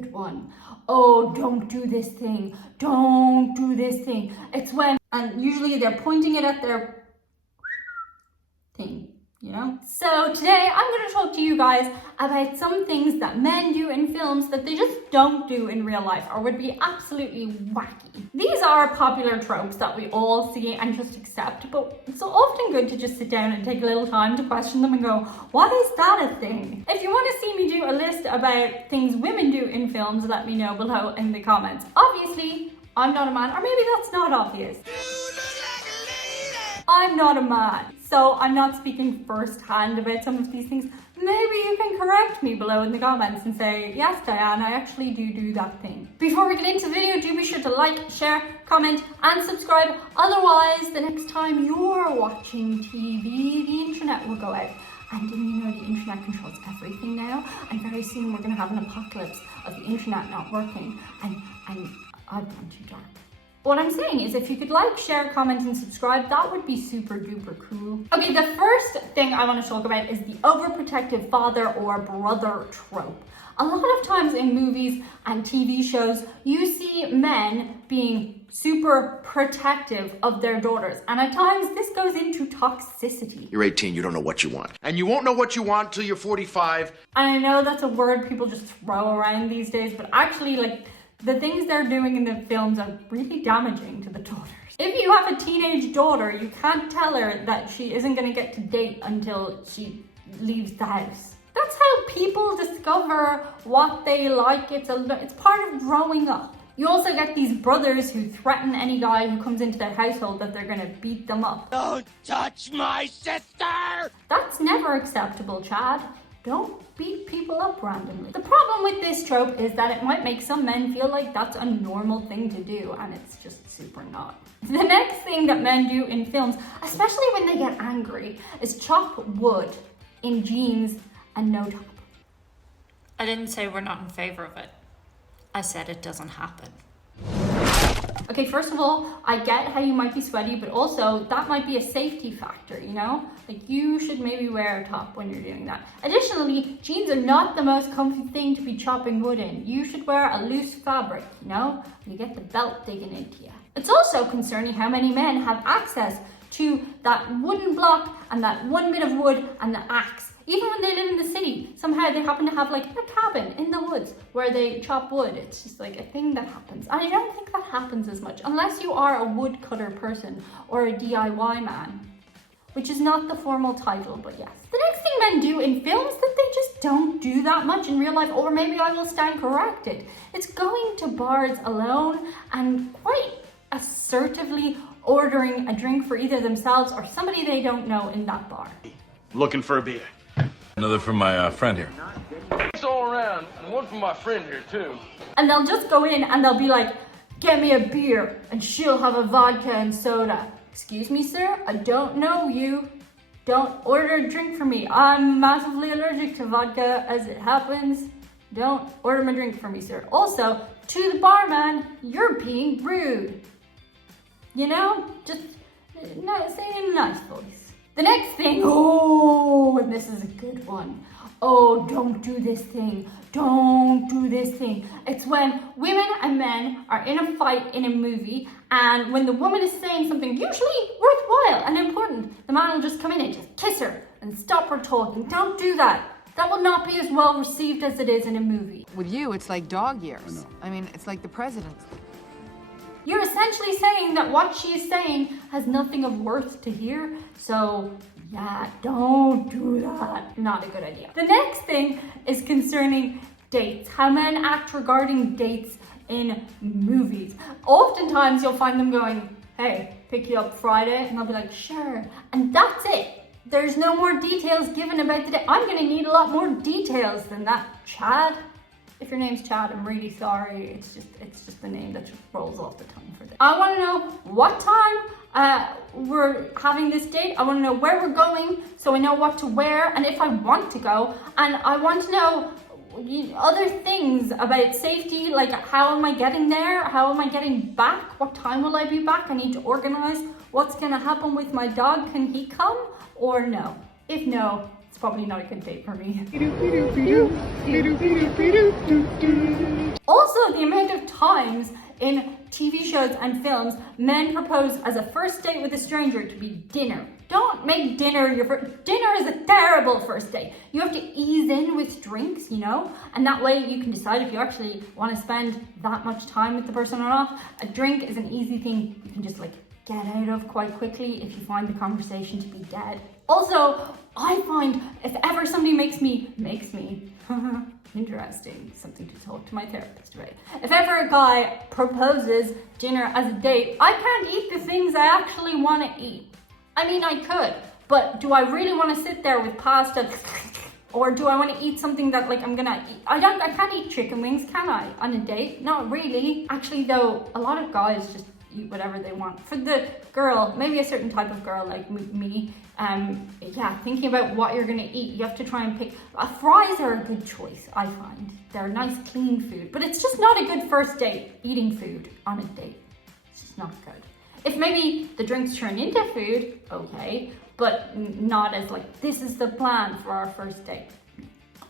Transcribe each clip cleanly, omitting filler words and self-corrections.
good one. Oh, don't do this thing. Don't do this thing. It's when, and usually they're pointing it at their thing, you know? So today I'm going to talk to you guys about some things that men do in films that they just don't do in real life or would be absolutely wacky. These are popular tropes that we all see and just accept, but it's often good to just sit down and take a little time to question them and go, why is that a thing? If you want to see me do a list about things women do in films, let me know below in the comments. Obviously, I'm not a man, or maybe that's not obvious. I'm not a man, so I'm not speaking firsthand about some of these things. Maybe you can correct me below in the comments and say, yes, Diane, I actually do that thing. Before we get into the video, do be sure to like, share, comment, and subscribe. Otherwise, the next time you're watching TV, the internet will go out. And didn't you know the internet controls everything now? And very soon we're going to have an apocalypse of the internet not working. And I've gone too dark. What I'm saying is if you could like, share, comment, and subscribe, that would be super duper cool. Okay, the first thing I want to talk about is the overprotective father or brother trope. A lot of times in movies and TV shows, you see men being super protective of their daughters. And at times this goes into toxicity. You're 18, you don't know what you want. And you won't know what you want till you're 45. And I know that's a word people just throw around these days, but actually, like, the things they're doing in the films are really damaging to the daughters. If you have a teenage daughter, you can't tell her that she isn't going to get to date until she leaves the house. That's how people discover what they like. It's part of growing up. You also get these brothers who threaten any guy who comes into their household that they're going to beat them up. Don't touch my sister! That's never acceptable, Chad. Don't beat people up randomly. The problem with this trope is that it might make some men feel like that's a normal thing to do, and it's just super not. The next thing that men do in films, especially when they get angry, is chop wood in jeans and no top. I didn't say we're not in favor of it. I said it doesn't happen. Okay, first of all, I get how you might be sweaty, but also that might be a safety factor, you know? Like, you should maybe wear a top when you're doing that. Additionally, jeans are not the most comfy thing to be chopping wood in. You should wear a loose fabric, you know? You get the belt digging into you. It's also concerning how many men have access to that wooden block and that one bit of wood and the axe. Even when they live in the city, somehow they happen to have like a cabin in the woods where they chop wood. It's just like a thing that happens. And I don't think that happens as much unless you are a woodcutter person or a DIY man, which is not the formal title, but yes. The next thing men do in films that they just don't do that much in real life, or maybe I will stand corrected, it's going to bars alone and quite assertively ordering a drink for either themselves or somebody they don't know in that bar. Looking for a beer. Another from my friend here. It's all around, and one from my friend here, too. And they'll just go in and they'll be like, get me a beer, and she'll have a vodka and soda. Excuse me, sir, I don't know you. Don't order a drink for me. I'm massively allergic to vodka as it happens. Don't order my drink for me, sir. Also, to the barman, you're being rude. You know, just say in a nice voice. The next thing, oh, and this is a good one. Oh, don't do this thing. Don't do this thing. It's when women and men are in a fight in a movie, and when the woman is saying something usually worthwhile and important, the man will just come in and just kiss her and stop her talking. Don't do that. That will not be as well received as it is in a movie. With you, it's like dog years. I mean, it's like the president's. You're essentially saying that what she is saying has nothing of worth to hear. So yeah, don't do that. Not a good idea. The next thing is concerning dates. How men act regarding dates in movies. Oftentimes you'll find them going, hey, pick you up Friday, and I'll be like, sure. And that's it. There's no more details given about the day. I'm gonna need a lot more details than that, Chad. If your name's Chad, I'm really sorry. It's just the name that just rolls off the tongue for this. I want to know what time we're having this date. I want to know where we're going so I know what to wear and if I want to go. And I want to know other things about safety, like how am I getting there? How am I getting back? What time will I be back? I need to organize what's going to happen with my dog. Can he come or no? If no, it's probably not a good date for me. Also, the amount of times in TV shows and films, men propose as a first date with a stranger to be dinner. Don't make dinner your first. Dinner is a terrible first date. You have to ease in with drinks, you know? And that way you can decide if you actually want to spend that much time with the person or not. A drink is an easy thing you can just like get out of quite quickly if you find the conversation to be dead. Also, I find if ever somebody makes me, interesting, something to talk to my therapist about. If ever a guy proposes dinner as a date, I can't eat the things I actually want to eat. I mean, I could, but do I really want to sit there with pasta? Or do I want to eat something that like I'm gonna eat? I can't eat chicken wings, can I? On a date? Not really. Actually though, a lot of guys just eat whatever they want. For the girl, maybe a certain type of girl like me, thinking about what you're gonna eat, you have to try and pick. Fries are a good choice, I find. They're nice, clean food, but it's just not a good first date, eating food on a date. It's just not good. If maybe the drinks turn into food, okay, but not as like, this is the plan for our first date.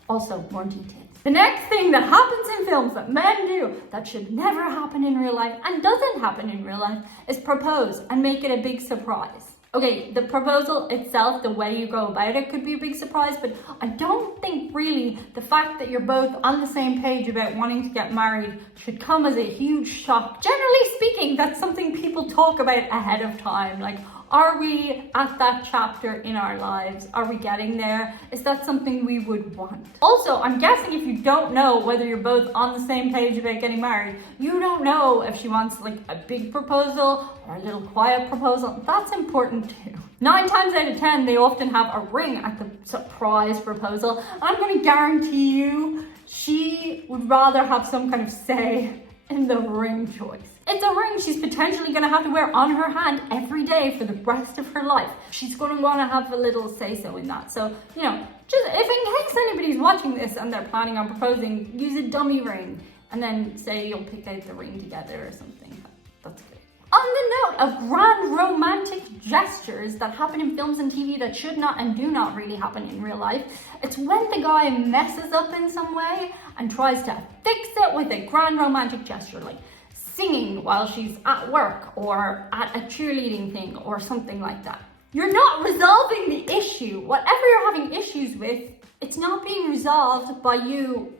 Also, more details. The next thing that happens in films that men do that should never happen in real life and doesn't happen in real life is propose and make it a big surprise. Okay, the proposal itself, the way you go about it could be a big surprise, but I don't think really the fact that you're both on the same page about wanting to get married should come as a huge shock. Generally speaking, that's something people talk about ahead of time. Like, are we at that chapter in our lives? Are we getting there? Is that something we would want? Also, I'm guessing if you don't know whether you're both on the same page about getting married, you don't know if she wants like a big proposal or a little quiet proposal. That's important too. 9 times out of 10, they often have a ring at the surprise proposal. And I'm gonna guarantee you, she would rather have some kind of say in the ring choice. It's a ring she's potentially going to have to wear on her hand every day for the rest of her life. She's going to want to have a little say-so in that. So, you know, just if in case anybody's watching this and they're planning on proposing, use a dummy ring and then say you'll pick out the ring together or something. That's good. On the note of grand romantic gestures that happen in films and TV that should not and do not really happen in real life, it's when the guy messes up in some way and tries to fix it with a grand romantic gesture, like singing while she's at work or at a cheerleading thing or something like that. You're not resolving the issue. Whatever you're having issues with, it's not being resolved by you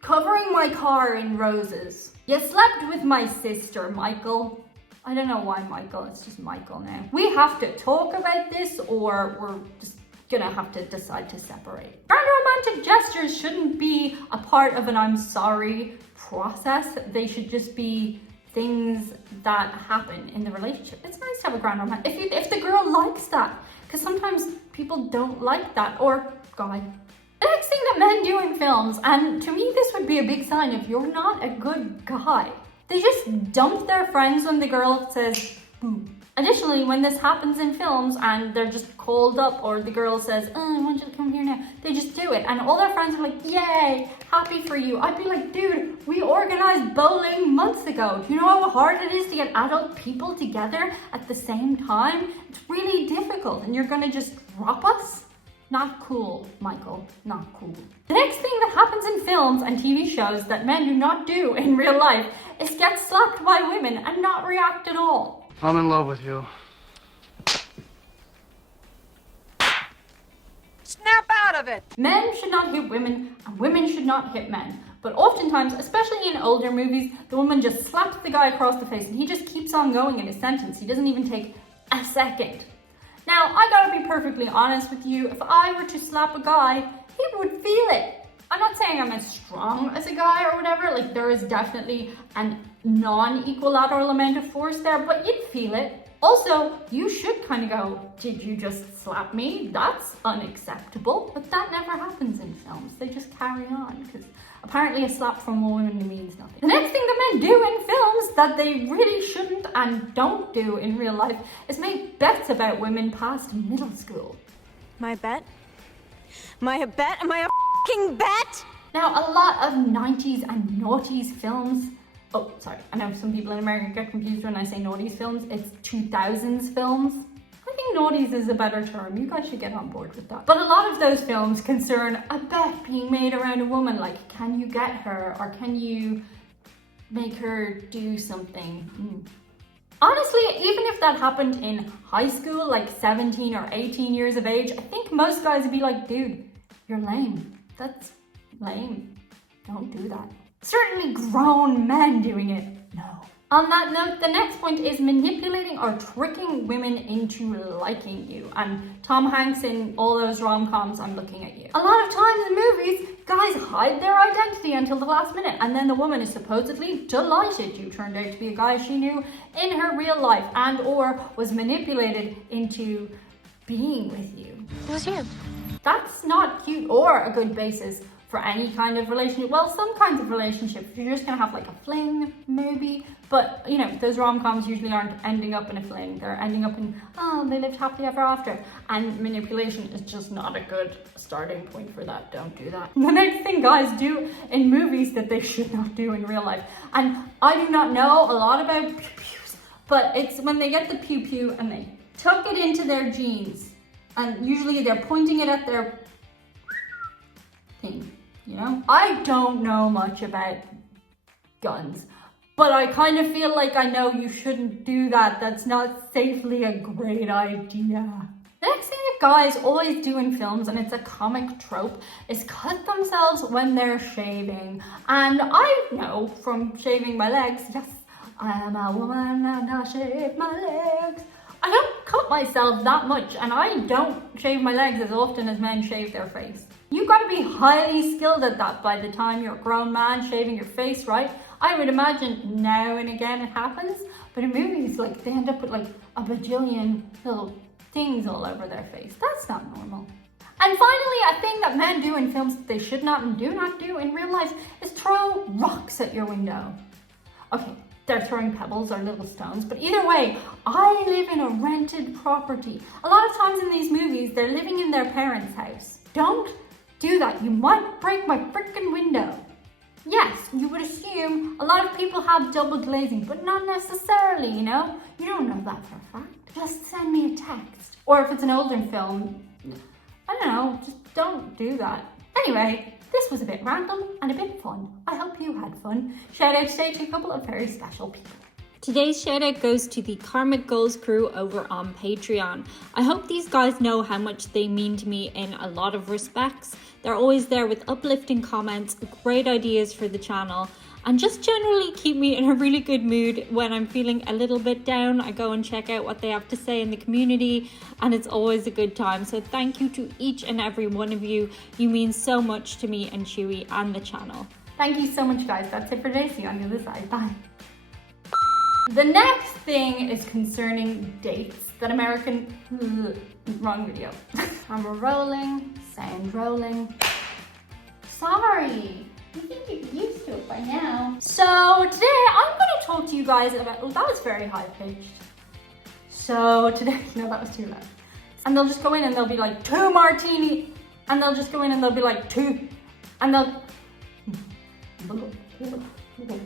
covering my car in roses. You slept with my sister, Michael. I don't know why Michael, it's just Michael now. We have to talk about this or we're just gonna have to decide to separate. Grand romantic gestures shouldn't be a part of an I'm sorry process. They should just be things that happen in the relationship. It's nice to have a grand romantic, if the girl likes that, because sometimes people don't like that, or guy. The next thing that men do in films, and to me this would be a big sign if you're not a good guy, they just dump their friends when the girl says boo. Additionally, when this happens in films and they're just called up or the girl says, oh, I want you to come here now, they just do it. And all their friends are like, yay, happy for you. I'd be like, dude, we organized bowling months ago. Do you know how hard it is to get adult people together at the same time? It's really difficult and you're gonna just drop us? Not cool, Michael, not cool. The next thing that happens in films and TV shows that men do not do in real life is get slapped by women and not react at all. I'm in love with you. Snap out of it! Men should not hit women and women should not hit men. But oftentimes, especially in older movies, the woman just slaps the guy across the face and he just keeps on going in his sentence. He doesn't even take a second. Now, I gotta be perfectly honest with you. If I were to slap a guy, he would feel it. I'm not saying I'm as strong as a guy or whatever. Like, there is definitely an non-equilateral amount of force there, but you'd feel it. Also, you should kind of go, did you just slap me? That's unacceptable. But that never happens in films. They just carry on because apparently a slap from a woman means nothing. The next thing that men do in films that they really shouldn't and don't do in real life is make bets about women past middle school. My bet? My bet? Am I a f***ing bet? Now, a lot of 90s and noughties films, oh, sorry, I know some people in America get confused when I say noughties films, it's 2000s films. I think noughties is a better term, you guys should get on board with that. But a lot of those films concern a bet being made around a woman, like can you get her, or can you make her do something. Honestly, even if that happened in high school, like 17 or 18 years of age, I think most guys would be like, dude, you're lame. That's lame. Don't do that. Certainly grown men doing it, no. On that note, the next point is manipulating or tricking women into liking you. And Tom Hanks in all those rom-coms, I'm looking at you. A lot of times in movies, guys hide their identity until the last minute, and then the woman is supposedly delighted you turned out to be a guy she knew in her real life and or was manipulated into being with you. Who's you? That's not cute or a good basis for any kind of relationship. Well, some kinds of relationships, you're just gonna have like a fling, maybe. But, you know, those rom-coms usually aren't ending up in a fling. They're ending up in, oh, they lived happily ever after. And manipulation is just not a good starting point for that. Don't do that. The next thing guys do in movies that they should not do in real life. And I do not know a lot about pew-pews, but it's when they get the pew-pew and they tuck it into their jeans. And usually they're pointing it at their thing, you know? I don't know much about guns, but I kind of feel like I know you shouldn't do that. That's not safely a great idea. The next thing that guys always do in films, and it's a comic trope, is cut themselves when they're shaving. And I know from shaving my legs, yes, I am a woman and I shave my legs. I don't cut myself that much, and I don't shave my legs as often as men shave their face. You've got to be highly skilled at that by the time you're a grown man shaving your face, right? I would imagine now and again it happens, but in movies, like, they end up with like a bajillion little things all over their face. That's not normal. And finally, a thing that men do in films that they should not and do not do in real life is throw rocks at your window. Okay, they're throwing pebbles or little stones, but either way, I live in a rented property. A lot of times in these movies, they're living in their parents' house. Don't do that. You might break my freaking window. Yes, you would assume a lot of people have double glazing, but not necessarily, you know? You don't know that for a fact. Just send me a text. Or if it's an older film, I don't know, just don't do that. Anyway, this was a bit random and a bit fun. I hope you had fun. Shout out today to a couple of very special people. Today's shout out goes to the Karmic Goals crew over on Patreon. I hope these guys know how much they mean to me in a lot of respects. They're always there with uplifting comments, great ideas for the channel, and just generally keep me in a really good mood when I'm feeling a little bit down. I go and check out what they have to say in the community, and it's always a good time. So thank you to each and every one of you. You mean so much to me and Chewie and the channel. Thank you so much, guys. That's it for today. See you on the other side. Bye. The next thing is concerning dates that American... Wrong video. Camera rolling, sound rolling. Sorry. I think you're used to it by now. So today I'm going to talk to you guys about... Oh, that was very high pitched. So today... No, that was too loud. And they'll just go in and they'll be like, 2 martini. And they'll just go in and they'll be like, 2. And they'll...